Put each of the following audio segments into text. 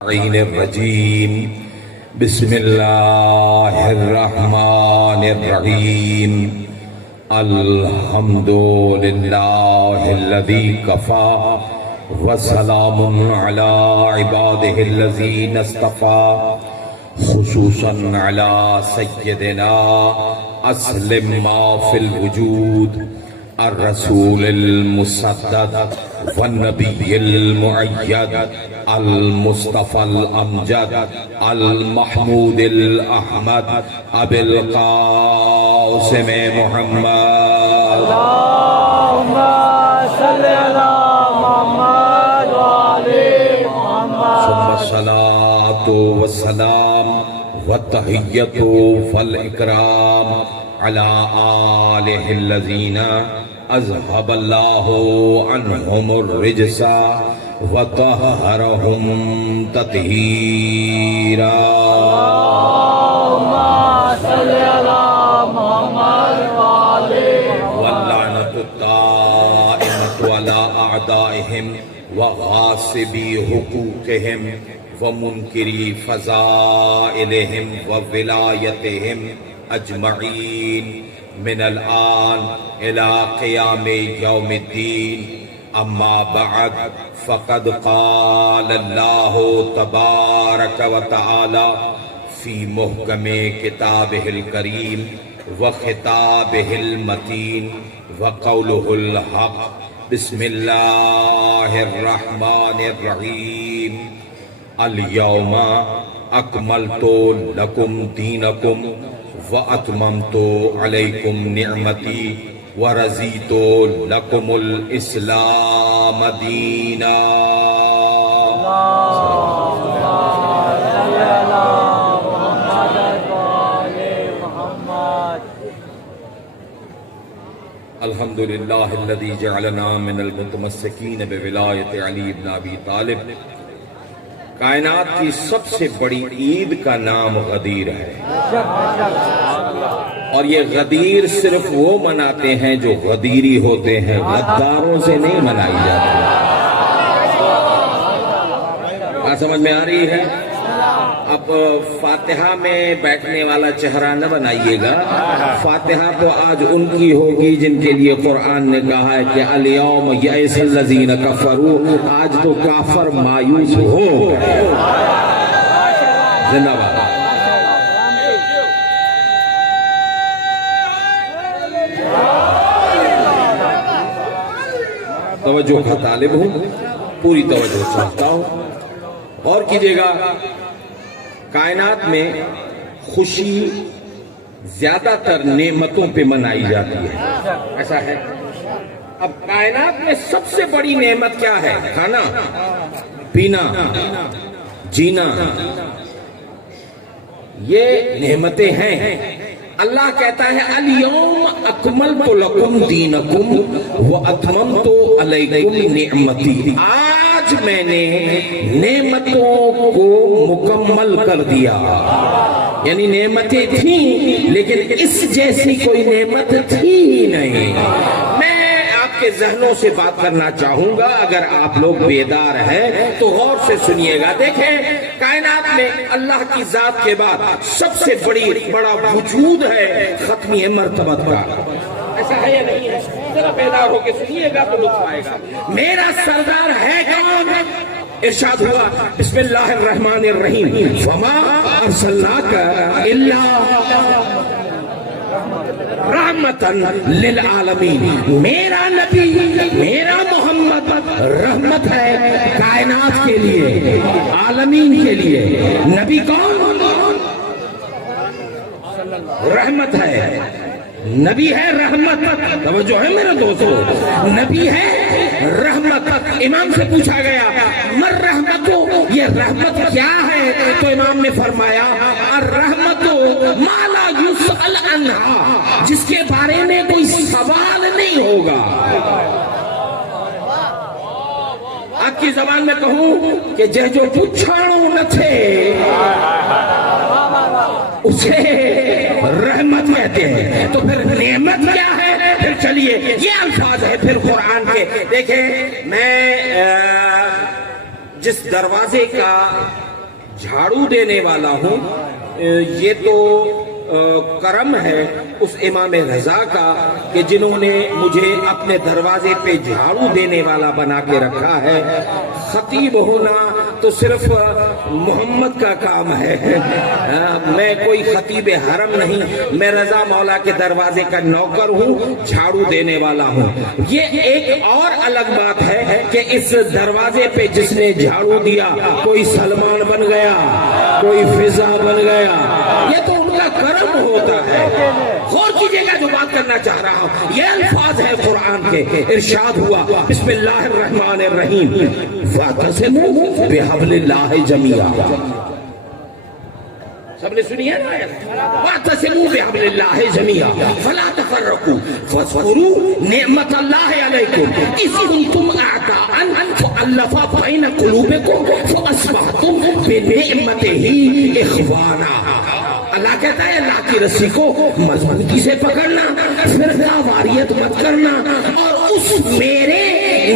الرجيم بسم الله الرحمن الرحيم الحمد لله الذي كفى وسلام على عباده الذين اصطفى خصوصا على سيدنا أسلم ما في الوجود الرسول المسدد والنبي المؤيد المصطفى الأمجد المحمود الأحمد أبي القاسم محمد اللهم صل على محمد وعلى محمد ثم الصلاة والسلام والتحية والإكرام على آله الذين أذهب الله عنهم الرجس وطهرهم تطهيرا اللهم صل على محمد وعلى واللعنة الدائمة على أعدائهم وغاصبي حقوقهم ومنكري فضائلهم وولايتهم أجمعين من الآن إلى قيام يوم الدين أما بعد فقد قال الله تبارك وتعالى في محكم كتابه الكريم وخطابه المتين وقوله الحق بسم الله الرحمن الرحيم اليوم أكملت لكم دينكم وأتممت عليكم نعمتي ورضيت لكم الإسلام دينا اللهم صل على محمد وعلى محمد الحمد لله الذي جعلنا من المتمسكين بولاية علي بن أبي طالب کائنات کی سب سے بڑی عید کا نام غدیر ہے اور یہ غدیر صرف وہ مناتے ہیں جو غدیری ہوتے ہیں، غداروں سے نہیں منائی جاتی۔ کیا سمجھ میں آ رہی ہے؟ اب فاتحہ میں بیٹھنے والا چہرہ نہ بنائیے گا، فاتحہ تو آج ان کی ہوگی جن کے لیے قرآن نے کہا ہے کہ الیوم یئس الذین کفروا، آج تو کافر مایوس ہو گئے۔ زندہ باد۔ توجہ کا طالب ہوں، پوری توجہ چاہتا ہوں، غور کیجئے گا۔ کائنات میں خوشی زیادہ تر نعمتوں پہ منائی جاتی ہے، ایسا ہے۔ اب کائنات میں سب سے بڑی نعمت کیا ہے؟ کھانا، پینا، جینا، یہ نعمتیں ہیں۔ اللہ کہتا ہے الیوم اکملت لکم دینکم واتممت علیکم نعمتی، آج میں نے نعمتوں کو مکمل کر دیا۔ یعنی نعمتیں تھیں لیکن اس جیسی کوئی نعمت تھی ہی نہیں۔ میں آپ کے ذہنوں سے بات کرنا چاہوں گا، اگر آپ لوگ بیدار ہیں تو غور سے سنیے گا۔ دیکھیں کائنات میں اللہ کی ذات کے بعد سب سے بڑا وجود ہے ختمی مرتبت کا، ایسا ہے یا نہیں ہے؟ ذرا بیدار ہو کے سنیے گا تو لطف آئے گا۔ میرا سردار ہے کون؟ ارشاد ہوا بسم اللہ الرحمن الرحیم وما ارسلناک الا رحمتاً للعالمین، میرا نبی میرا محمد رحمت ہے کائنات کے لیے، عالمین کے لیے۔ نبی کون؟ رحمت ہے، نبی ہے رحمت۔ توجہ ہے میرے دوستو، نبی ہے رحمت۔ امام سے پوچھا گیا مر رحمتو، یہ رحمت کیا ہے؟ تو امام نے فرمایا الرحمت ما لا یسأل عنہا، جس کے بارے میں کوئی سوال نہیں ہوگا۔ آپ کی زبان میں کہوں کہ جو پوچھانو نہ تھے اسے رحمت کہتے ہیں۔ تو پھر نعمت کیا ہے؟ پھر چلیے یہ الفاظ ہے پھر قرآن کے۔ دیکھیں میں جس دروازے کا جھاڑو دینے والا ہوں، یہ تو کرم ہے اس امام رضا کا کہ جنہوں نے مجھے اپنے دروازے پہ جھاڑو دینے والا بنا کے رکھا ہے۔ خطیب ہونا تو صرف محمد کا کام ہے، میں کوئی خطیب حرم نہیں، میں رضا مولا کے دروازے کا نوکر ہوں، جھاڑو دینے والا ہوں۔ یہ ایک اور الگ بات ہے کہ اس دروازے پہ جس نے جھاڑو دیا کوئی سلمان بن گیا، کوئی فضا بن گیا، یہ تو ان کا کرم ہوتا ہے۔ غور کیجئے گا جو بات کرنا چاہ رہا ہوں، یہ الفاظ ہے قرآن کے، ارشاد ہوا بسم اللہ الرحمن الرحیم وَاعْتَصِمُوا بِحَبْلِ اللَّهِ جَمِيعًا۔ سب نے سنی ہے نا؟ وَاعْتَصِمُوا بِحَبْلِ اللَّهِ جَمِيعًا وَلَا تَفَرَّقُوا وَاذْكُرُوا نِعْمَتَ اللَّهِ عَلَيْكُمْ إِذْ كُنْتُمْ أَعْدَاءً فَأَلَّفَ بَيْنَ قُلُوبِكُمْ فَأَصْبَحْتُمْ بِنِعْمَتِهِ إِخْوَانًا۔ اللہ کہتا ہے اللہ کی رسی کو مضبوطی سے پکڑنا، فرقہ واریت مت کرنا، اور اس میرے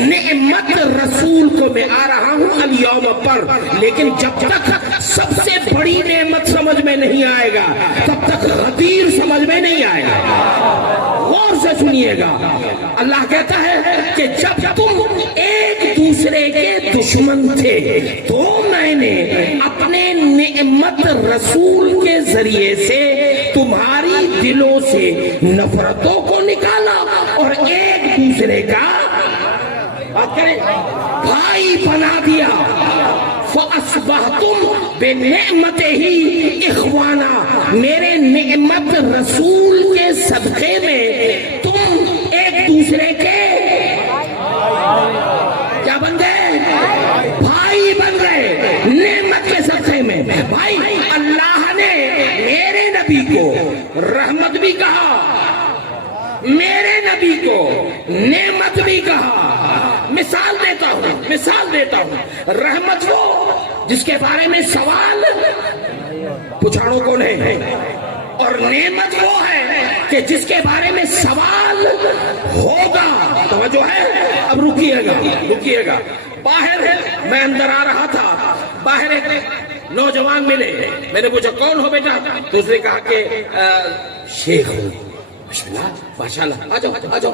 نعمت رسول کو میں آ رہا ہوں الیوم پر، لیکن جب تک سب سے بڑی نعمت سمجھ میں نہیں آئے گا تب تک غدیر سمجھ میں نہیں آئے گا۔ غور سے سنیے گا، اللہ کہتا ہے کہ جب تم ایک دوسرے کے دشمن تھے تو میں نے اپنے نعمت رسول کے ذریعے سے تمہاری دلوں سے نفرتوں کو نکالا اور ایک دوسرے کا بھائی بنا دیا۔ فَأَصْبَحْتُمْ بِنِعْمَتِهِ إِخْوَانًا، میرے نعمت رسول کے صدقے میں تم ایک دوسرے کے کیا بن گئے؟ بھائی بن گئے نعمت کے صدقے میں۔ بھائی اللہ نے میرے نبی کو رحمت بھی کہا، میرے نبی کو نعمت بھی کہا۔ مثال دیتا ہوں، رحمت وہ جس کے بارے میں سوال پچھاڑوں کو نہیں، اور نعمت وہ ہے کہ جس کے بارے میں سوال ہوگا۔ توجہ ہے؟ اب رکیے گا۔ باہر میں اندر آ رہا تھا، باہر ایک نوجوان ملے، میں نے پوچھا کون ہو بیٹا؟ تو اس نے کہا کہ شیخ ہوں۔ بسم اللہ ماشاءاللہ، آ جاؤ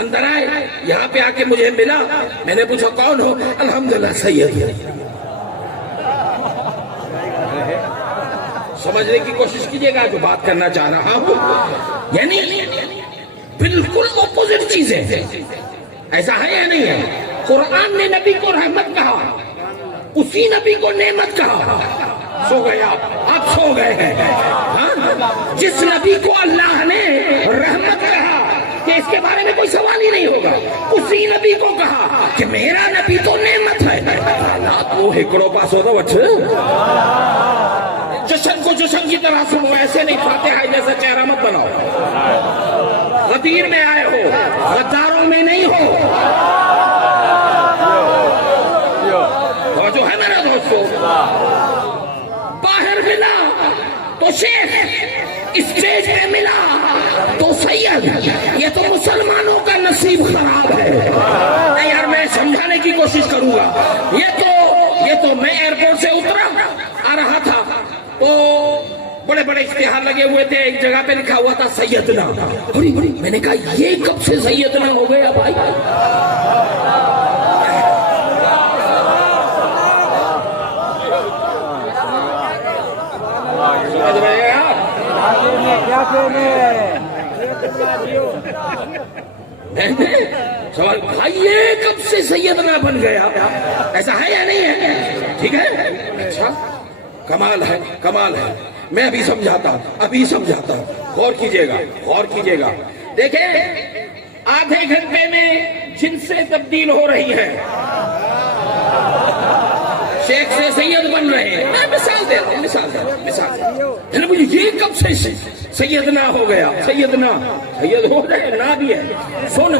اندر آئے۔ یہاں پہ آ کے مجھے ملا، میں نے پوچھا کون ہو؟ الحمدللہ سید۔ سمجھنے کی کوشش کیجئے گا جو بات کرنا چاہ رہا ہوں، یعنی بالکل اپوزٹ چیزیں، ایسا ہے یا نہیں ہے؟ قرآن نے نبی کو رحمت کہا، اسی نبی کو نعمت کہا۔ سو گئے آپ سو گئے ہیں۔ جس نبی کو اللہ نے رحمت کہا کہ اس کے بارے میں کوئی سوال ہی نہیں ہوگا، اسی نبی کو کہا کہ میرا نبی تو نعمت ہے۔ وہ ہکڑوں پاس ہوتا بچے، جشن کو جشن کی طرح سنو، ایسے نہیں فاتحہ جیسا چہرہ مت بناؤ۔ غدیر میں آئے ہو، غداروں میں نہیں ہو۔ جو ہے میرا دوستو، باہر ملا تو شیخ، اسٹیج پہ ملا تو سید۔ یہ تو مسلمانوں کا نصیب خراب ہے۔ یار میں سمجھانے کی کوشش کروں گا۔ یہ تو میں ایئرپورٹ سے اترا، آ رہا تھا، وہ بڑے بڑے اشتہار لگے ہوئے تھے، ایک جگہ پہ لکھا ہوا تھا سیدنا۔ میں نے کہا یہ کب سے سیدنا ہو گیا بھائی؟ سمجھ رہے ہیں آپ؟ سوال بھائی یہ کب سے سیدنا بن گیا؟ ایسا ہے یا نہیں ہے؟ ٹھیک ہے، اچھا، کمال ہے۔ میں ابھی سمجھاتا ہوں، غور کیجئے گا۔ دیکھیں، آدھے گھنٹے میں جنسیں تبدیل ہو رہی ہیں، شیخ سے سید بن رہے ہیں۔ میں مثال دے رہا ہوں۔ مجھے یہ کب سے سیدنا ہو گیا؟ سید ہو جائے نہ بھی ہے، سونا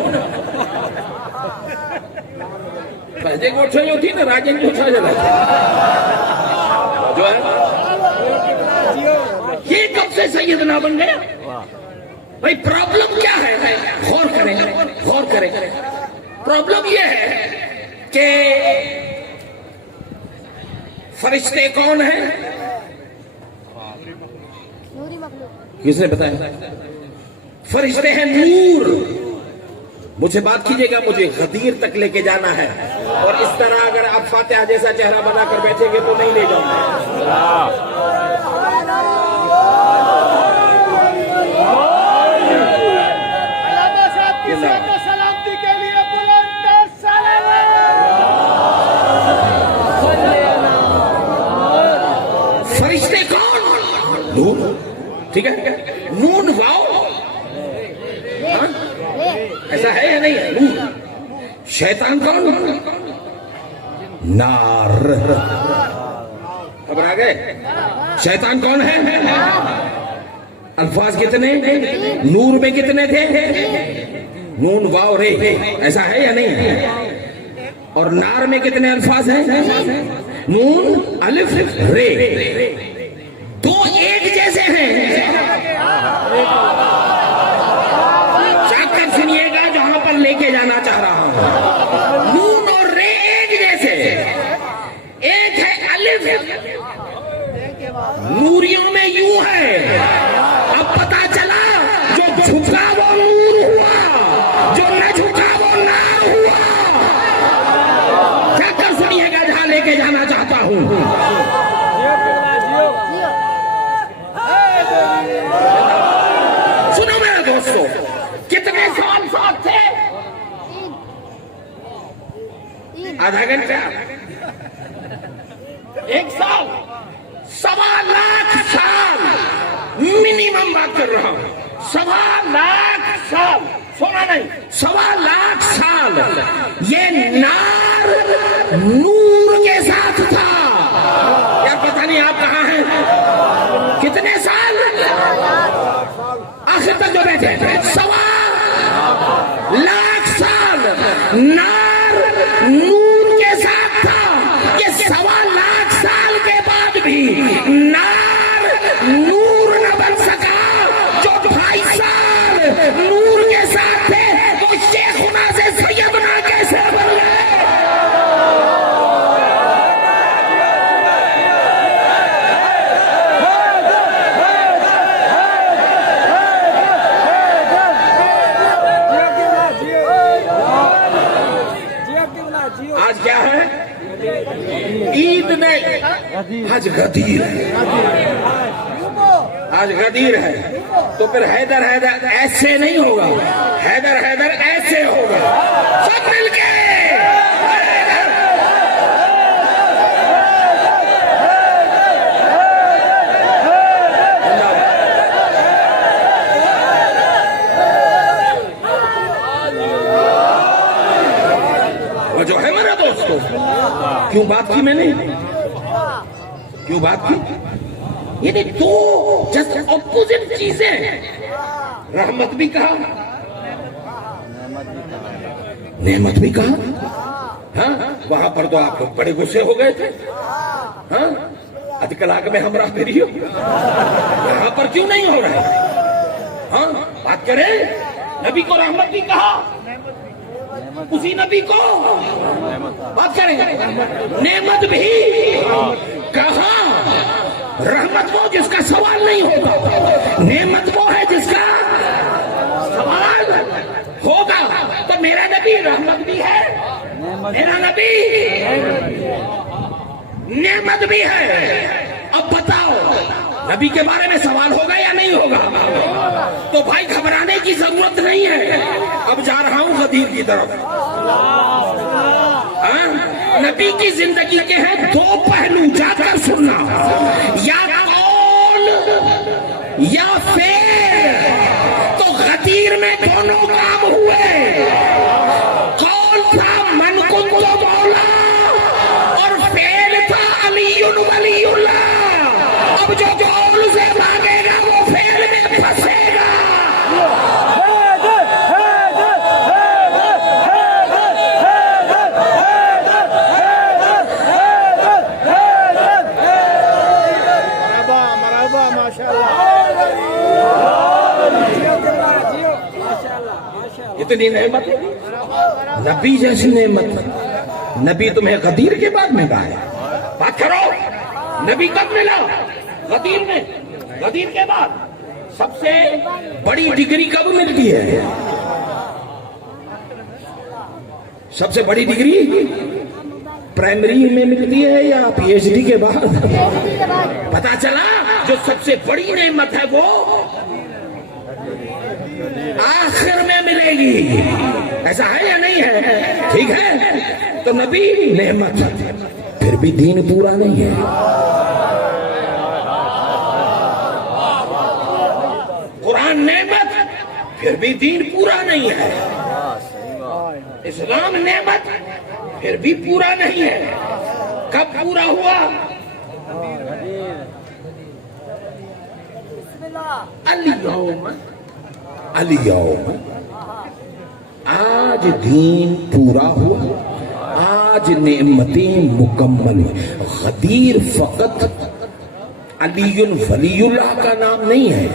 پہلے گوٹھے جو تھی نا، راجن گوٹھا جلا جو ہے، یہ کب سے سیدنا بن گیا؟ بھائی پرابلم کیا ہے؟ غور کریں۔ پرابلم یہ ہے کہ فرشتے کون ہیں؟ نوری مخلوق. کس نے بتایا؟ فرشتے ہیں نور. مجھے بات کیجئے گا، مجھے غدیر تک لے کے جانا ہے، اور اس طرح اگر آپ فاتحہ جیسا چہرہ بنا کر بیٹھیں گے تو نہیں لے جاؤں گا. سلامتی کے لیے بلند فرشتے کون؟ نور. ٹھیک ہے، نون واؤ. ہاں؟ ایسا ہے یا نہیں ہے؟ نور. شیطان کون؟ نار. خبر آ گئے؟ شیطان کون ہے؟ الفاظ کتنے؟ نور میں کتنے تھے؟ نون واو رے. ایسا ہے یا نہیں ہے؟ اور نار میں کتنے الفاظ ہیں؟ نون الف رے. دو ایک جیسے ہیں. چاک کر سنیے گا جہاں پر لے کے جانا چاہ رہا ہوں. نون اور رے ایک جیسے. ایک ہے الف. نوریوں میں یوں ہے. اب پتا چلا جو جھکا وہ نور ہوا، جو نہ جھکا وہ نار ہوا. چاک کر سنیے گا جہاں لے کے جانا چاہتا ہوں. سنو میرے دوستو، کتنے سال ساتھ تھے؟ آدھا گھنٹہ، ایک سال، 1.25 لاکھ سال. منیمم بات کر رہا ہوں. 1.25 لاکھ سال. سونا نہیں، 1.25 لاکھ سال یہ نار نور کے ساتھ تھا. یار پتہ نہیں آپ کہاں ہیں. کتنے سال؟ آخر تک جو بیٹھے 1.25 لاکھ سال نار نور کے ساتھ تھا. یہ 1.25 لاکھ سال کے بعد بھی نار نور نہ بن سکا. جو 2.5 سال نور کے ساتھ تھے وہ شیخنا سے سیدنا کیسے بن گئے؟ آج کیا ہے؟ عید نہیں، آج غدیر ہے. آج غدیر ہے. تو پھر حیدر حیدر ایسے نہیں ہوگا. حیدر حیدر ایسے ہوگا. سب مل کے وہ جو ہے میرے دوستو. کیوں بات کی میں نے؟ کیوں بات کی؟ یعنی دو جسٹ اپوزٹ چیزیں. رحمت بھی کہا، نعمت بھی کہا. ہاں وہاں پر تو آپ لوگ بڑے غصے ہو گئے تھے. ہاں ادکلاک میں ہمراہ پھری ہو. یہاں پر کیوں نہیں ہو رہا ہے؟ ہاں بات کریں. نبی کو رحمت بھی کہا، اسی نبی کو بات کریں. نعمت بھی کہا. رحمت وہ جس کا سوال نہیں ہوتا. نعمت وہ ہے جس کا سوال ہوگا. تو میرا نبی رحمت بھی ہے، میرا نبی نعمت بھی ہے. اب بتاؤ نبی کے بارے میں سوال ہوگا یا نہیں ہوگا؟ تو بھائی گھبرانے کی ضرورت نہیں ہے. اب جا رہا ہوں غدیر کی طرف. نبی کی زندگی کے ہیں 2 پہلو، جا کر سننا. یا قول یا فعل. تو غدیر میں دونوں کام ہوئے. قول تھا من کنت مولا، اور فعل تھا علی ولی اللہ. اب جو قول سے بھاگے گا وہ فعل میں پھنسے گا. اتنی نعمت، نبی جیسی نعمت. نبی تمہیں غدیر کے بعد میں گائے. بات کرو. نبی کب ملا؟ غدیر میں. غدیر کے بعد سب سے بڑی ڈگری کب ملتی ہے؟ سب سے بڑی ڈگری پرائمری میں ملتی ہے یا پی ایچ ڈی کے بعد؟ پتا چلا جو سب سے بڑی نعمت ہے وہ آخر میں ملے گی. ایسا ہے یا نہیں ہے؟ ٹھیک ہے. تو نبی نعمت پھر بھی دین پورا نہیں ہے. قرآن نعمت پھر بھی دین پورا نہیں ہے. اسلام نعمت پھر بھی پورا نہیں ہے. کب پورا ہوا؟ الیوم آج دین پورا ہوا. آج نعمتیں مکمل ہوئی. غدیر فقط علی ولی اللہ کا نام نہیں ہے.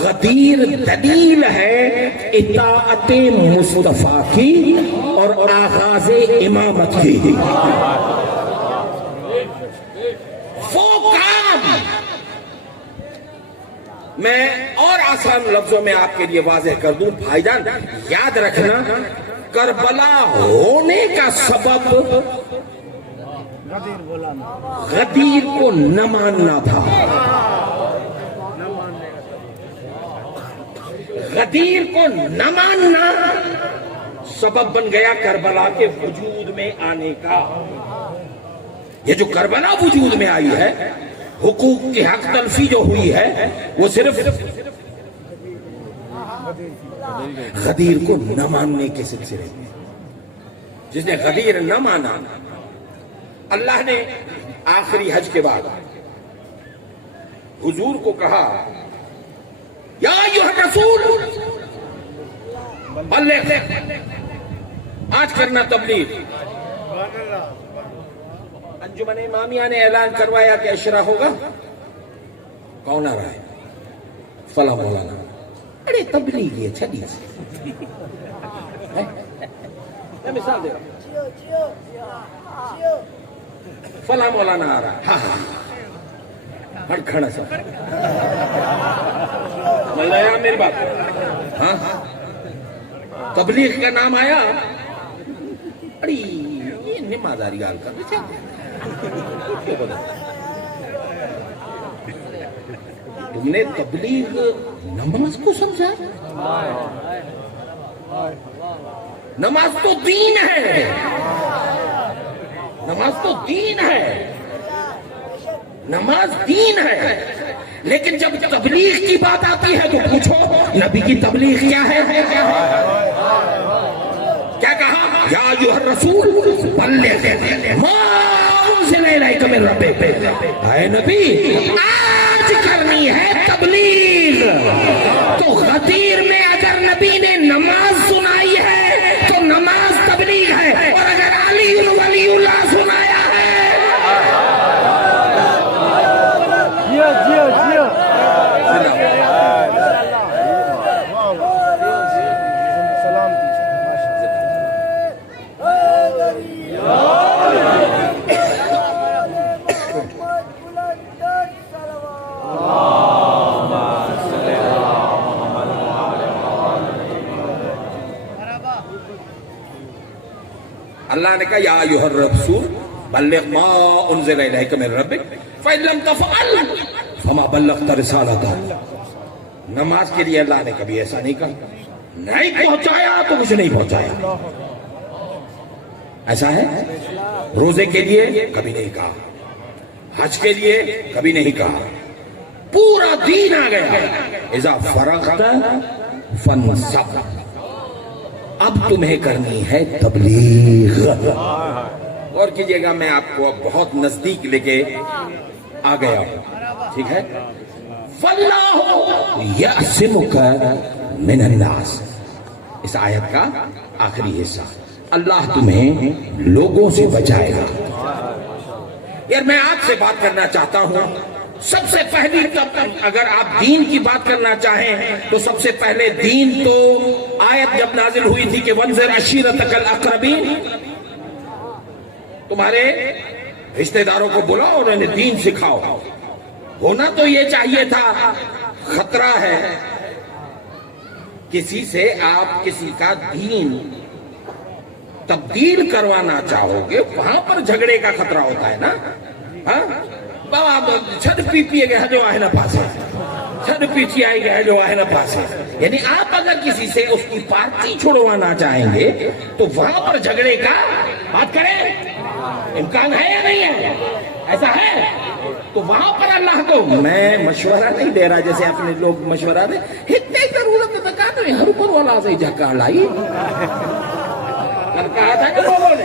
غدیر دلیل ہے اطاعت مصطفیٰ کی اور آغاز امامت کی. وہ کام میں اور آسان لفظوں میں آپ کے لیے واضح کر دوں. بھائی جان یاد رکھنا کربلا ہونے کا سبب غدیر کو نہ ماننا تھا. غدیر کو نہ ماننا سبب بن گیا کربلا کے وجود میں آنے کا. یہ جو کربلا وجود میں آئی ہے حقوق کی حق تلفی جو ہوئی ہے وہ صرف غدیر کو نہ ماننے کے سلسلے میں. جس نے غدیر نہ مانا اللہ نے آخری حج کے بعد حضور کو کہا یا ایھا الرسول بلغ. آج کرنا تبلیغ. انجمن امامیہ نے اعلان کروایا کہ عشرہ ہوگا. کون آ رہا ہے؟ فلاں مولانا. ارے تبلیغ یہ چھڑی سے میں مثال دے رہا ہوں. فلاں مولانا آ رہا ہے. ہاں ہاں ہر کھڑا سب میری بات. ہاں تبلیغ کا نام آیا. ارے یہ نمازاری گال کر تم نے تبلیغ نماز کو سمجھا؟ نماز تو دین ہے. نماز تو دین ہے. نماز دین ہے. لیکن جب تبلیغ کی بات آتی ہے تو پوچھو نبی کی تبلیغ کیا ہے؟ کیا کہا؟ یا ایھا الرسول بلغ ما انزل الیک من ربک. اے نبی آج کرنی ہے تبلیغ. تو غدیر میں اگر نبی نے نماز سنائی ہے تو نماز تبلیغ ہے. اور اگر علی ولی اللہ سنایا ہے اللہ نے کہا یا ایھا الرسول بلغ ما انزل الیک من ربک فإن لم تفعل فما بلغت رسالتہ. نماز کے لیے اللہ نے کبھی ایسا نہیں کہا. نہیں پہنچایا تو کچھ نہیں پہنچایا. ایسا ہے. روزے کے لیے کبھی نہیں کہا. حج کے لیے کبھی نہیں کہا. پورا دین آ گیا. اذا فرغت فانصب. اب تمہیں کرنی ہے تبلیغ. اور کیجئے گا میں آپ کو بہت نزدیک لے کے آ گیا ہوں. ٹھیک ہے. فاللہ یعصمک من الناس. اس آیت کا آخری حصہ. اللہ تمہیں لوگوں سے بچائے گا. یار میں آپ سے بات کرنا چاہتا ہوں. سب سے پہلی اگر آپ دین کی بات کرنا چاہیں تو سب سے پہلے دین تو آیت جب نازل ہوئی تھی کہ وانذر عشیرتک الاقربین. تمہارے رشتہ داروں کو بلاؤ اور انہیں دین سکھاؤ. ہونا تو یہ چاہیے تھا. خطرہ ہے کسی سے آپ کسی کا دین تبدیل کروانا چاہو گے, وہاں پر جھگڑے کا خطرہ ہوتا ہے نا. چھڑ پی پیے گئے جو آئے نہ پاسے, چھڑ پیچھے آئے گئے جو آئے نہ پاسے. یعنی آپ اگر کسی سے اس کی پارٹی چھڑوانا چاہیں گے تو وہاں پر جھگڑے کا بات کریں, امکان ہے یا نہیں ہے؟ ایسا ہے تو وہاں پر اللہ کو میں مشورہ نہیں دے رہا جیسے اپنے لوگ مشورہ دے, اتنے ضرورت ہے کہ ہر اوپر والا سے جھکا لائی. کل کہا تھا کہ لوگوں نے,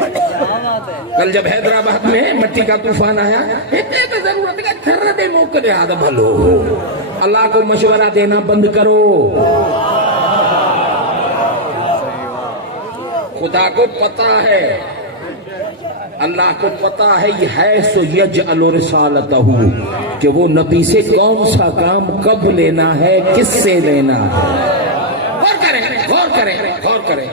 کل جب حیدرآباد میں مٹی کا طوفان آیا, اتنے کی ضرورت ہے کہ تھر دے موقع دے آدھا بھلو. اللہ کو مشورہ دینا بند کرو. خدا کو پتا ہے, اللہ کو پتا ہے یہ ہے سو یجعل رسالتہ, کہ وہ نبی سے کون سا کام کب لینا ہے, کس سے لینا ہے. غور کریں, غور کریں, غور کریں.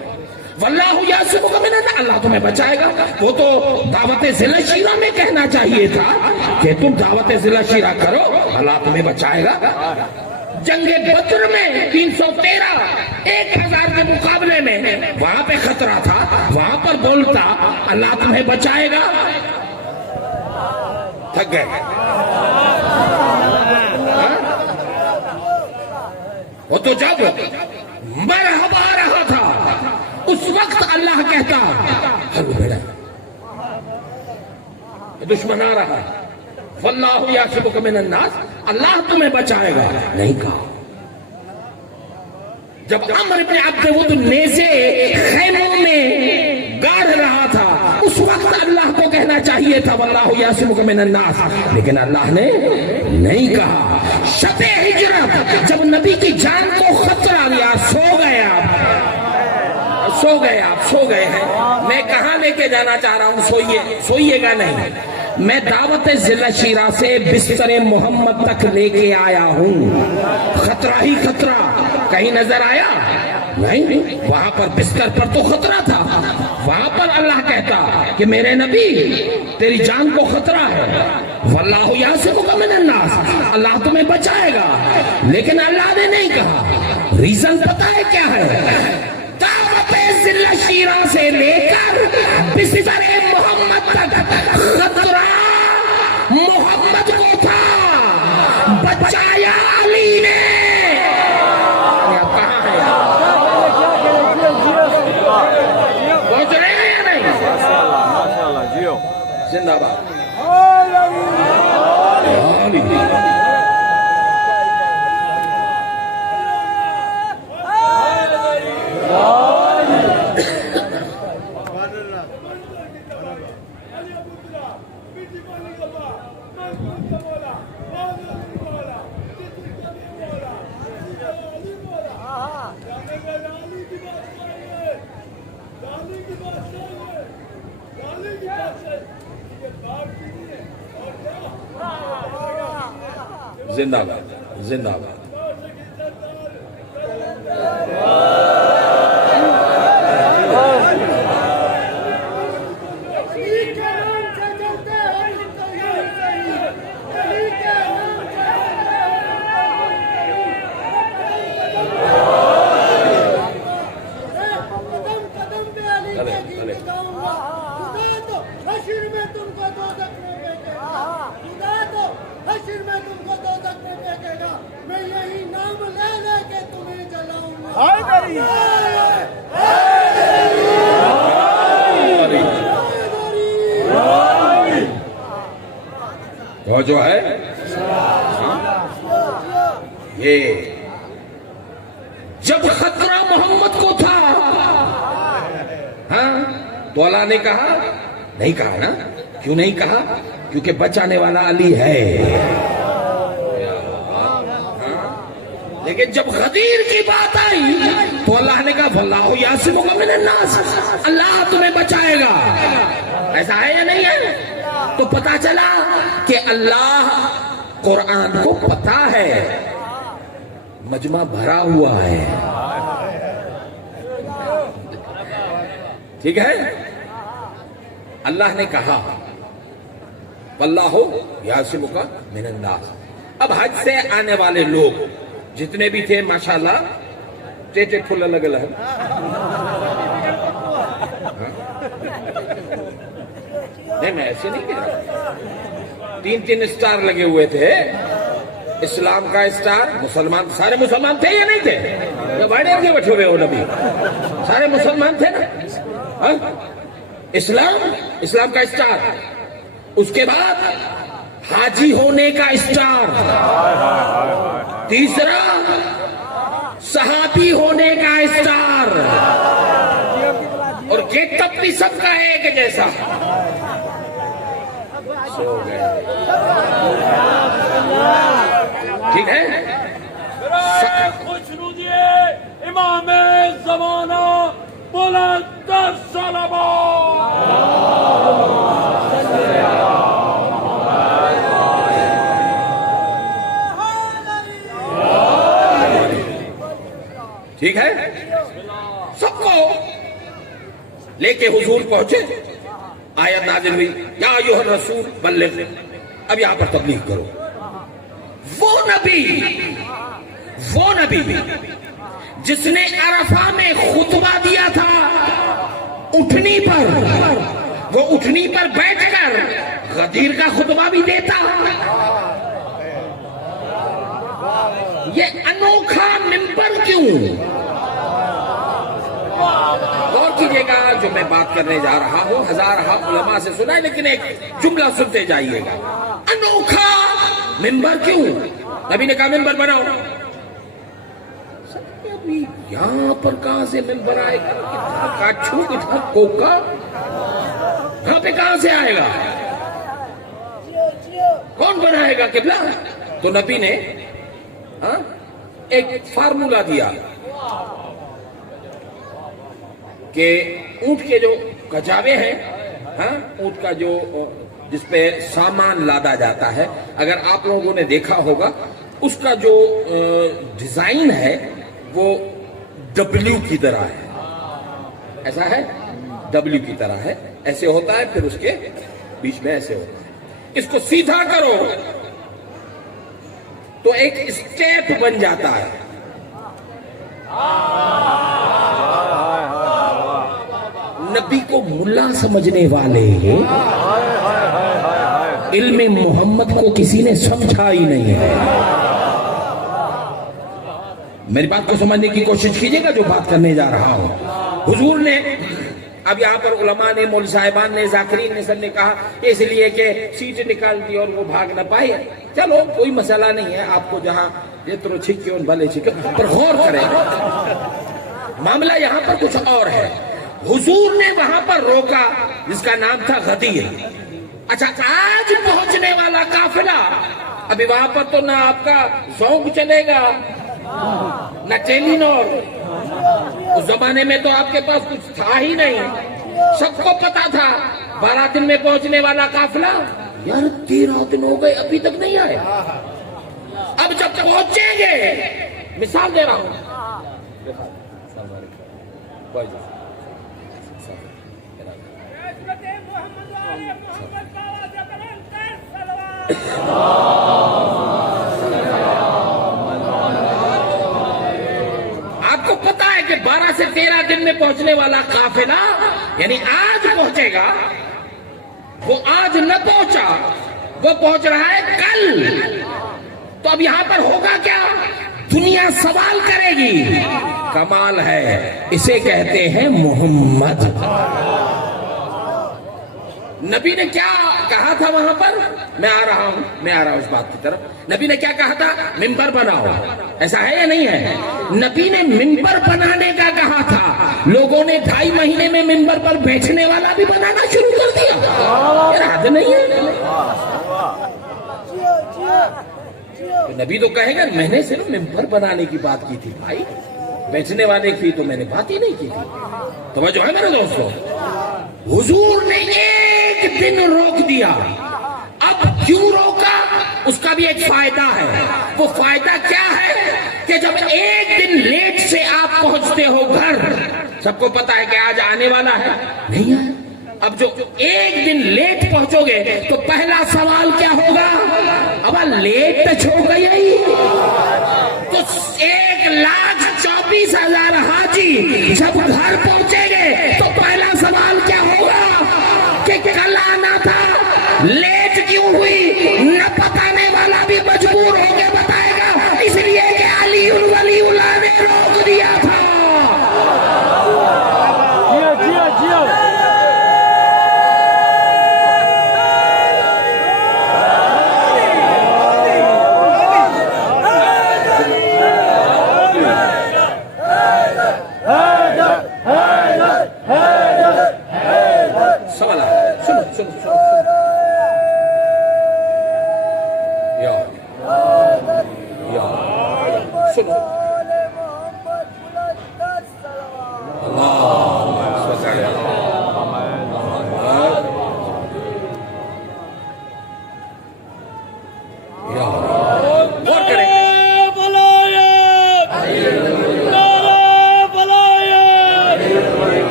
واللہ یعصمک من الناس, اللہ تمہیں بچائے گا. وہ تو دعوت ضلع شیرہ میں کہنا چاہیے تھا کہ تم دعوت ضلع شیرہ کرو, اللہ تمہیں بچائے گا. جنگ بدر میں 313 1000 کے مقابلے میں وہاں پہ خطرہ تھا, وہاں پر بولتا اللہ تمہیں بچائے گا, تھک گئے. وہ تو جب مرحبا آ رہا تھا اس وقت اللہ کہتا ہلو بیڑا دشمن آ رہا, واللہ یعصمک من الناس, اللہ تمہیں بچائے گا نہیں کہا. جب عمرو بن عبد ود نیزے خیموں میں گاڑ رہا تھا اس وقت اللہ کو کہنا چاہیے تھا واللہ یعصمک من الناس, لیکن اللہ نے نہیں کہا. شب ہجرت جب نبی کی جان کو خطرہ لیا, سو گئے آپ سو گئے ہیں. میں کہاں لے کے جانا چاہ رہا ہوں, سوئیے گا نہیں. میں دعوت ضلع شیرہ سے بستر محمد تک لے کے آیا ہوں. خطرہ ہی خطرہ, کہیں نظر آیا نہیں. وہاں پر بستر پر تو خطرہ تھا, وہاں پر اللہ کہتا کہ میرے نبی تیری جان کو خطرہ ہے, واللہ یعصمک من الناس, اللہ تمہیں بچائے گا. لیکن اللہ نے نہیں کہا. ریزن پتہ ہے کیا ہے؟ دعوت ضلع شیرہ سے لے کر بستر محمد تک خطرہ محمد کو تھا, بچایا علی نے. کہاں ہے, پہنچ رہے ہیں یا نہیں؟ زندہ باد. زندہ باد, زندہ باد. وہ جو ہے یہ جب خطرہ محمد کو تھا, ہاں تو اللہ نے کہا نہیں کہا نا. کیوں نہیں کہا؟ کیونکہ بچانے والا علی ہے. لیکن جب غدیر کی بات آئی تو اللہ نے کہا واللہ یعصمک من الناس, اللہ تمہیں بچائے گا. ایسا ہے یا نہیں ہے؟ تو پتا چلا کہ اللہ قرآن کو پتا ہے, مجمع بھرا ہوا ہے. ٹھیک ہے, اللہ نے کہا واللہ یعصمک من الناس. اب حج سے آنے والے لوگ جتنے بھی تھے ماشاءاللہ ٹیٹے پھول الگ الگ ہیں. نہیں میں ایسے نہیں کہہ رہا. 3 اسٹار لگے ہوئے تھے. اسلام کا اسٹار. مسلمان سارے مسلمان تھے یا نہیں تھے؟ یا بڑے کے بیٹھے ہوئے ہو نبی؟ سارے مسلمان تھے نا. اسلام کا اسٹار. اس کے بعد حاجی ہونے کا اسٹار. تیسرا صحابی ہونے کا اسٹار. اور گیٹ اپ بھی سب کا ہے کہ جیسا. سو گئے. ٹھیک ہے. خوش روزیے امام زمانہ بلند الصلوات. ٹھیک ہے. سب کو لے کے حضور پہنچے. آیت نازل ہوئی یا ایھا الرسول بلغ. اب یہاں پر تبلیغ کرو. وہ نبی جس نے عرفہ میں خطبہ دیا تھا اٹھنی پر، وہ اٹھنی پر بیٹھ کر غدیر کا خطبہ بھی دیتا. یہ انوکھا منبر کیوں؟ غور کیجئے گا جو میں بات کرنے جا رہا ہوں. ہزارہا علماء سے سنا ہے لیکن ایک جملہ سنتے جائیے گا. انوکھا منبر کیوں؟ نبی نے کہا منبر بناؤ. یہاں پر کہاں سے منبر آئے گا؟ اتنا کاچھو اتنا کوکا یہاں پہ کہاں سے آئے گا؟ کون بنائے گا قبلہ؟ تو نبی نے ایک فارمولا دیا کہ اونٹ کے جو کچاوے ہیں، اونٹ کا جو جس پہ سامان لادا جاتا ہے، اگر آپ لوگوں نے دیکھا ہوگا اس کا جو ڈیزائن ہے وہ ڈبلیو کی طرح ہے. ایسا ہے ڈبلیو کی طرح ہے. ایسے ہوتا ہے پھر اس کے بیچ میں ایسے ہوتا ہے. اس کو سیدھا کرو تو ایک اسٹیپ بن جاتا ہے. نبی کو ملا سمجھنے والے علم محمد کو کسی نے سمجھا ہی نہیں ہے. میری بات کو سمجھنے کی کوشش کیجئے گا جو بات کرنے جا رہا ہوں. حضور نے اب یہاں پر علماء نے، مول صاحبان نے، ذاکرین نے سب نے کہا اس لیے کہ سیٹ نکال دی اور وہ بھاگ نہ پائے. چلو کوئی مسئلہ نہیں ہے. آپ کو جہاں یہ تو چھکے ان بھلے چھکے پر غور کریں. معاملہ یہاں پر کچھ اور ہے. حضور نے وہاں پر روکا جس کا نام تھا غدیر. اچھا آج پہنچنے والا قافلہ ابھی وہاں پر تو نہ آپ کا ذوق چلے گا نہ ٹیلی نور. اس زمانے میں تو آپ کے پاس کچھ تھا ہی نہیں. سب کو پتا تھا 12 دن میں پہنچنے والا قافلہ. یار 13 دن ہو گئے ابھی تک نہیں آئے. اب جب پہنچیں گے، مثال دے رہا ہوں، آپ کو پتا ہے کہ 12 سے 13 دن میں پہنچنے والا قافلہ یعنی آج پہنچے گا. وہ آج نہ پہنچا، وہ پہنچ رہا ہے کل. تو اب یہاں پر ہوگا کیا؟ دنیا سوال کرے گی. کمال ہے. اسے کہتے ہیں محمد. نبی نے کیا کہا تھا وہاں پر؟ میں آ رہا ہوں اس بات کی طرف. نبی نے کیا کہا تھا؟ منبر بناؤ. ایسا ہے یا نہیں ہے؟ نبی نے منبر بنانے کا کہا تھا. لوگوں نے 2.5 مہینے میں منبر پر بیٹھنے والا بھی بنانا شروع کر دیا. یہ حد نہیں ہے. نبی تو کہے گا میں نے صرف منبر بنانے کی بات کی تھی بھائی، بیٹھنے والے کی تو میں نے بات ہی نہیں کی تھی. توجہ ہے میرے دوستوں. حضور نے ایک دن روک دیا. اب کیوں روکا اس کا بھی ایک فائدہ ہے. وہ فائدہ کیا ہے کہ جب ایک دن لیٹ سے آپ پہنچتے ہو گھر، سب کو پتا ہے کہ آج آنے والا ہے، نہیں آیا. اب جو ایک دن لیٹ پہنچو گے تو پہلا سوال کیا ہوگا؟ اب لیٹ تو چھوڑ گئی تو 1,24,000 حاجی جب گھر پہنچیں گے تو پہلا سوال کیا ہوگا کہ کل آنا تھا، لیٹ کیوں ہوئی؟ نہ بتانے والا بھی مجبور ہو کے بتائے گا، اس لیے کہ علی ولی اللہ نے روک دیا تھا۔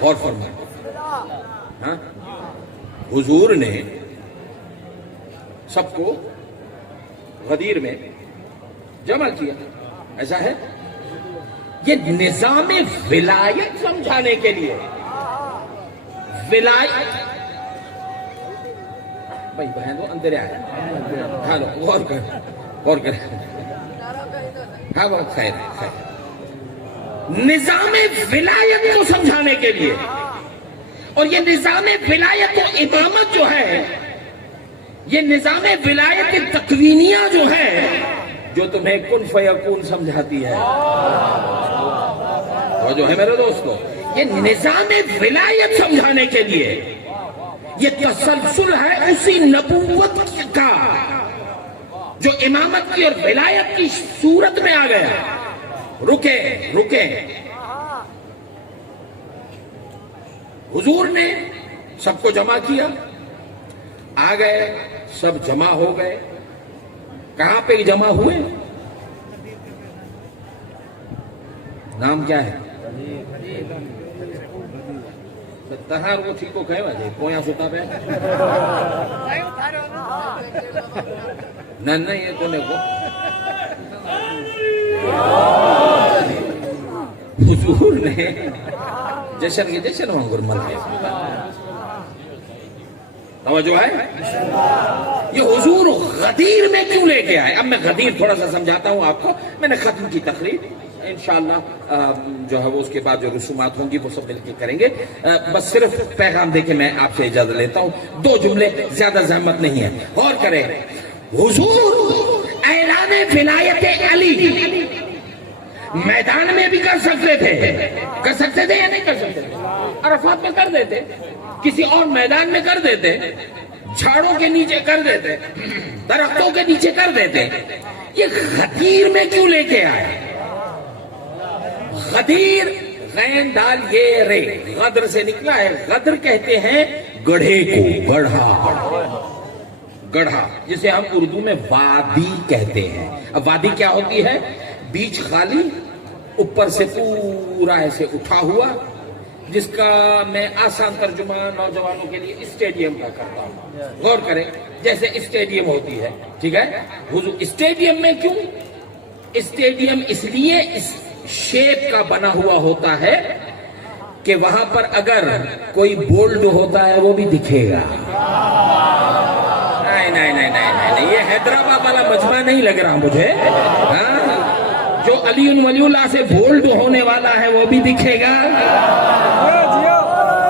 غور فرمائیں، حضور نے سب کو غدیر میں جمع کیا، ایسا ہے؟ یہ نظام ولایت سمجھانے کے لیے، ولایت بھائی بہن تو اندر آئے، ہاں غور کر، ہاں بہت خیر ہے، نظام ولایت کو سمجھانے کے لیے۔ اور یہ نظام ولایت و امامت جو ہے، یہ نظام ولایت تکوینیہ جو ہے، جو تمہیں کن فیکون سمجھاتی ہے، اور جو ہے میرے دوستو، یہ نظام ولایت سمجھانے کے لیے، یہ تسلسل ہے اسی نبوت کا جو امامت کی اور ولایت کی صورت میں آ گیا۔ رکے حضور نے سب کو جمع کیا، آ گئے، سب جمع ہو گئے۔ کہاں پہ جمع ہوئے؟ نام کیا ہے؟ تہار کو ٹھیک کو کہے وجہ کویا ستا پہ نہ یہ کونے کو حضور نے جشن کے جشن وانگر ملتے توجہ ہے۔ یہ حضور غدیر میں کیوں لے کے آئے؟ اب میں غدیر تھوڑا سا سمجھاتا ہوں آپ کو۔ میں نے ختم کی تقریر انشاءاللہ جو ہے وہ اس کے بعد جو رسومات ہوں گی وہ سب مل کے کریں گے۔ بس صرف پیغام دے کے میں آپ سے اجازت لیتا ہوں، 2 جملے، زیادہ زحمت نہیں ہے، غور کریں۔ حضور اعلان ولایت علی میدان میں بھی کر سکتے تھے یا نہیں کر سکتے تھے؟ عرفات میں کر دیتے، کسی اور میدان میں کر دیتے، جھاڑوں کے نیچے کر دیتے، درختوں کے نیچے کر دیتے۔ یہ غدیر میں کیوں لے کے آئے؟ غدیر غین دال یہ رے غدر سے نکلا ہے۔ غدر کہتے ہیں گڑھے کو، گڑھا جسے ہم اردو میں وادی کہتے ہیں۔ اب وادی کیا ہوتی ہے؟ بیچ خالی، اوپر سے پورا ایسے اٹھا ہوا، جس کا میں آسان ترجمہ نوجوانوں کے لیے اسٹیڈیم کا کرتا ہوں۔ غور کریں، جیسے اسٹیڈیم ہوتی ہے، ٹھیک ہے؟ حضور اسٹیڈیم میں کیوں؟ اسٹیڈیم اس لیے اس شیپ کا بنا ہوا ہوتا ہے کہ وہاں پر اگر کوئی بولڈ ہوتا ہے وہ بھی دکھے گا۔ نہیں، یہ حیدرآباد والا مجمع نہیں لگ رہا مجھے۔ جو علی ولی اللہ سے بولڈ ہونے والا ہے وہ بھی دکھے گا،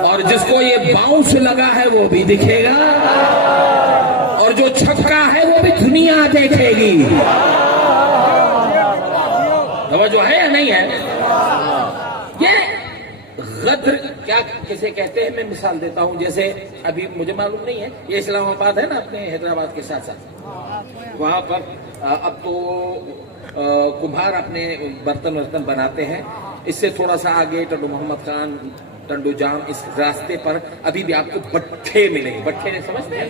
اور جس کو یہ باؤنس لگا ہے وہ بھی دکھے گا، اور جو چھکا ہے وہ بھی دنیا دیکھے گی۔ توجہ ہے یا نہیں ہے؟ یہ غدر کیا کسے کہتے ہیں؟ میں مثال دیتا ہوں، جیسے ابھی مجھے معلوم نہیں ہے، یہ اسلام آباد ہے نا اپنے حیدرآباد کے ساتھ ساتھ، وہاں پر اب تو کمبھار اپنے برتن بناتے ہیں۔ اس سے تھوڑا سا آگے ٹنڈو محمد خان، ٹنڈو جام، اس راستے پر ابھی بھی آپ کو بٹھے ملیں گے۔ بٹھے نے سمجھتے ہیں؟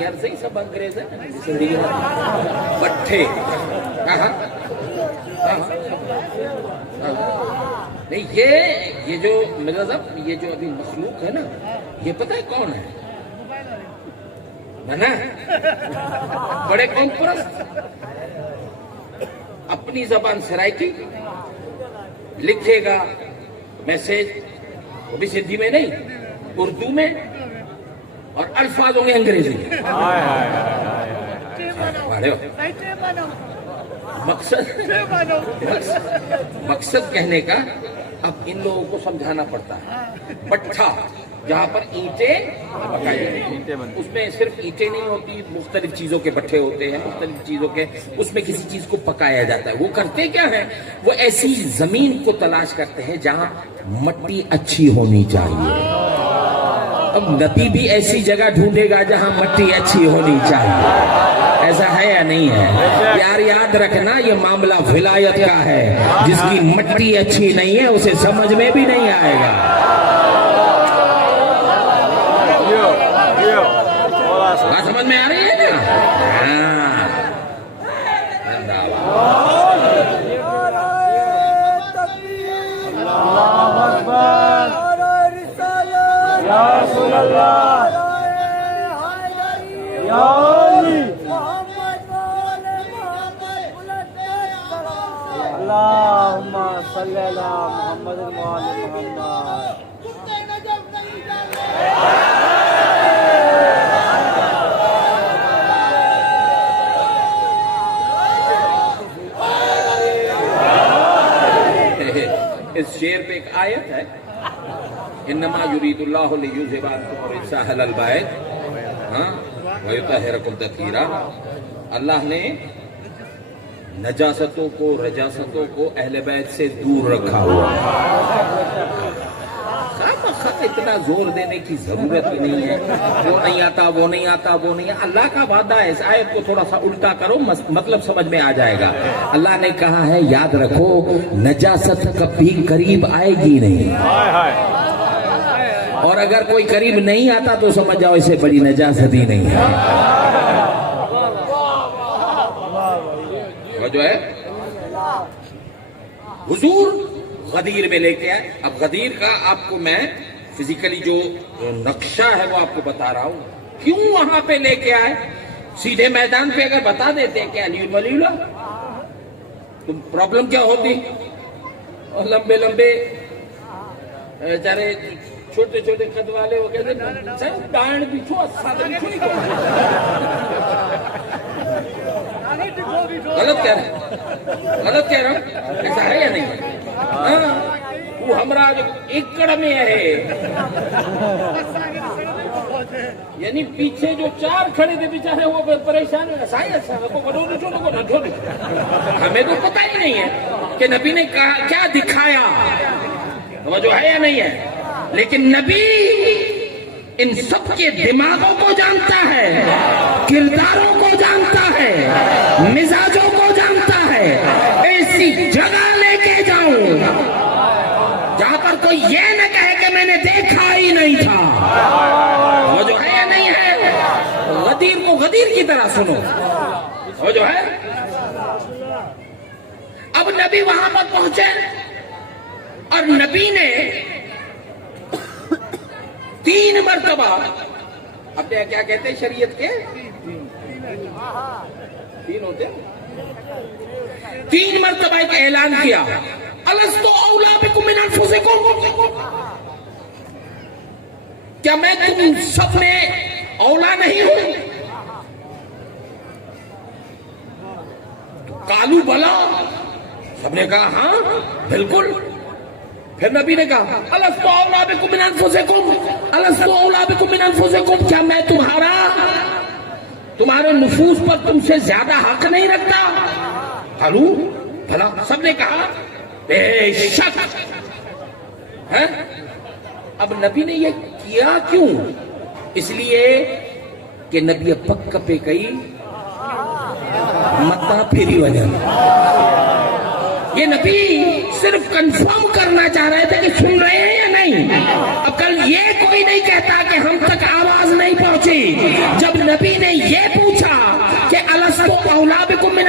یار سے ہی سب انگریز ہے زندگی میں۔ بٹھے کہاں؟ نہیں یہ جو مرزا صاحب یہ جو ابھی مخلوق ہے نا یہ پتہ ہے کون ہے نا بڑے قوم پرست اپنی زبان سرائکی لکھے گا میسج وہ بھی سندھی میں نہیں اردو میں اور الفاظ ہوں گے انگریزی میں مقصد کہنے کا اب ان لوگوں کو سمجھانا پڑتا ہے بٹھا جہاں پر اینٹیں پکائی جاتی ہیں اس میں صرف اینٹیں نہیں ہوتی مختلف چیزوں کے بٹھے ہوتے ہیں مختلف چیزوں کے اس میں کسی چیز کو پکایا جاتا ہے وہ کرتے کیا ہے وہ ایسی زمین کو تلاش کرتے ہیں جہاں مٹی اچھی ہونی چاہیے اب نبی بھی ایسی جگہ ڈھونڈے گا جہاں مٹی اچھی ہونی چاہیے ایسا ہے یا نہیں ہے یار یاد رکھنا یہ معاملہ ولایت کا ہے جس کی مٹی اچھی نہیں ہے اسے سمجھ میں بھی نہیں آئے گا بات سمجھ میں آ رہی ہے نا اللهم صل على محمد وعلى محمد اس شعر پہ ایک آیت ہے انما یرید اللہ لیذھب عنکم الرجس اہل البیت ویطہرکم تطہیرا اللہ نے نجاستوں کو رجاستوں کو اہل بیت سے دور رکھا ہوا اتنا زور دینے کی ضرورت ہی نہیں ہے وہ نہیں آتا وہ نہیں آتا وہ نہیں اللہ کا وعدہ ہے اس آیت کو تھوڑا سا الٹا کرو مطلب سمجھ میں آ جائے گا اللہ نے کہا ہے یاد رکھو نجاست کبھی قریب آئے گی نہیں اور اگر کوئی قریب نہیں آتا تو سمجھ جاؤ اسے بڑی نجاست ہی نہیں ہے وہ جو ہے حضور غدیر میں لے کے آئے اب غدیر کا آپ کو میں فزیکلی جو نقشہ ہے وہ آپ کو بتا رہا ہوں کیوں وہاں پہ لے کے آئے سیدھے میدان پہ اگر بتا دیتے کہ علی ولی اللہ تو پرابلم کیا ہوتی اور لمبے لمبے بیچارے چھوٹے چھوٹے قد والے وہ کہتے ڈانڈ بچھو غلط کہہ رہا ہوں ایسا ہے یا نہیں وہ ہمارا جو ایکڑ میں ہے یعنی پیچھے جو چار کھڑے تھے بیچارے وہ پریشان ہمیں تو پتہ ہی نہیں ہے کہ نبی نے کیا دکھایا وہ جو ہے یا نہیں ہے لیکن نبی ان سب کے دماغوں کو جانتا ہے کرداروں کو جانتا ہے مزاجوں کو جانتا ہے ایسی جگہ لے کے جاؤں جہاں پر کوئی یہ نہ کہے کہ میں نے دیکھا ہی نہیں تھا وہ جو ہے یا نہیں ہے غدیر کو غدیر کی طرح سنو وہ جو ہے اب نبی وہاں پر پہنچے اور نبی نے 3 مرتبہ اب کیا کہتے ہیں شریعت کے 3 ہوتے 3 مرتبہ ایک اعلان کیا الستو اولا بکم من انفسکم کیا میں تم سب میں اولا نہیں ہوں قالوا بلا سب نے کہا ہاں بالکل پھر نبی نے کہا الستو اولا بکم من انفسکم الستو اولا بکم من انفسکم کیا میں تمہارے نفوس پر تم سے زیادہ حق نہیں رکھتا قالوا بھلا سب نے کہا بے شک ہے اب نبی نے یہ کیا کیوں اس لیے کہ نبی پک پہ کئی متا پھیری وجہ یہ نبی صرف کنفرم کرنا چاہ رہے تھے کہ سن رہے ہیں یا نہیں اب کل یہ کوئی نہیں کہتا کہ ہم تک آواز نہیں پہنچی جب نبی نے یہ پوچھا کہ الستو اولا بکم من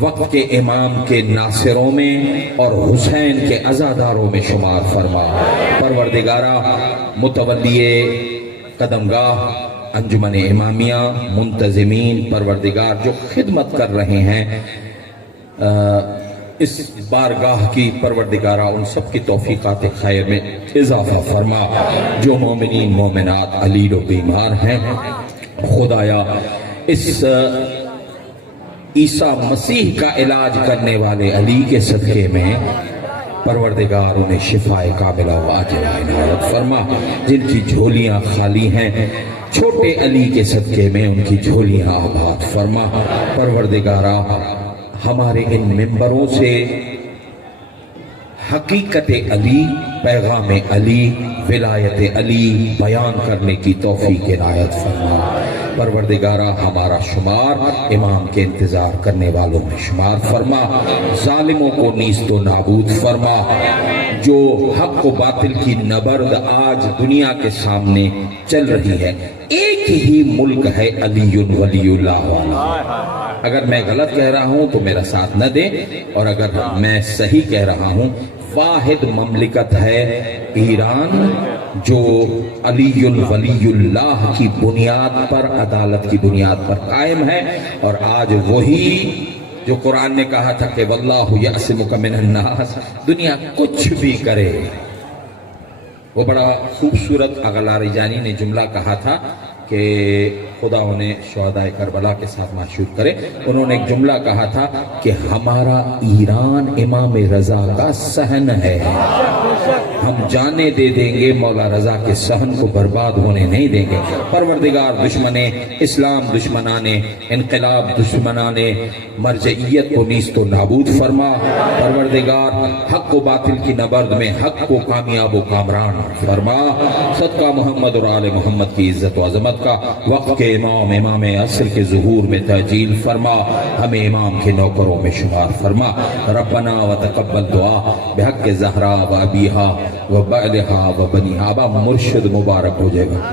وقت کے امام کے ناصروں میں اور حسین کے عزاداروں میں شمار فرما۔ پروردگارہ متولی قدمگاہ انجمن امامیہ منتظمین پروردگار جو خدمت کر رہے ہیں اس بارگاہ کی پروردگارہ ان سب کی توفیقات خیر میں اضافہ فرما۔ جو مومنین مومنات علیل و بیمار ہیں خدایا اس عیسیٰ مسیح کا علاج کرنے والے علی کے صدقے میں پروردگار انہیں شفاء کاملہ و عاجلہ عنایت فرما۔ جن کی جھولیاں خالی ہیں چھوٹے علی کے صدقے میں ان کی جھولیاں آباد فرما۔ پروردگارہ ہمارے ان ممبروں سے حقیقت علی، پیغام علی، ولایت علی بیان کرنے کی توفیق عنایت فرما۔ پروردگارہ ہمارا شمار امام کے انتظار کرنے والوں میں شمار فرما۔ ظالموں کو نیست و نابود فرما۔ جو حق و باطل کی نبرد آج دنیا کے سامنے چل رہی ہے، ایک ہی ملک ہے علی ولی اللہ والا۔ اگر میں غلط کہہ رہا ہوں تو میرا ساتھ نہ دیں، اور اگر میں صحیح کہہ رہا ہوں، واحد مملکت ہے ایران جو علی ولی اللہ کی بنیاد پر، عدالت کی بنیاد پر قائم ہے۔ اور آج وہی جو قرآن نے کہا تھا کہ واللہ یعصمک من الناس، دنیا کچھ بھی کرے۔ وہ بڑا خوبصورت اغلار جانی نے جملہ کہا تھا کہ خدا انہیں شہدائے کربلا کے ساتھ معشور کرے۔ انہوں نے ایک جملہ کہا تھا کہ ہمارا ایران امام رضا کا صحن ہے، ہم جانے دے دیں گے مولا رضا کے صحن کو برباد ہونے نہیں دیں گے۔ پروردگار دشمن اسلام، دشمنان انقلاب، دشمنان مرجعیت کو نیست و نابود فرما۔ پروردگار حق و باطل کی نبرد میں حق کو کامیاب و کامران فرما۔ صدقہ محمد اور آل محمد کی عزت و عظمت کا وقت کے امام اصل کے ظہور میں تاجیل فرما۔ ہمیں امام کے نوکروں میں شمار فرما۔ ربنا وتقبل دعا بحق زہرا و ابیہا و بعلہا و بنیہا۔ اب مرشد مبارک ہو جائے گا۔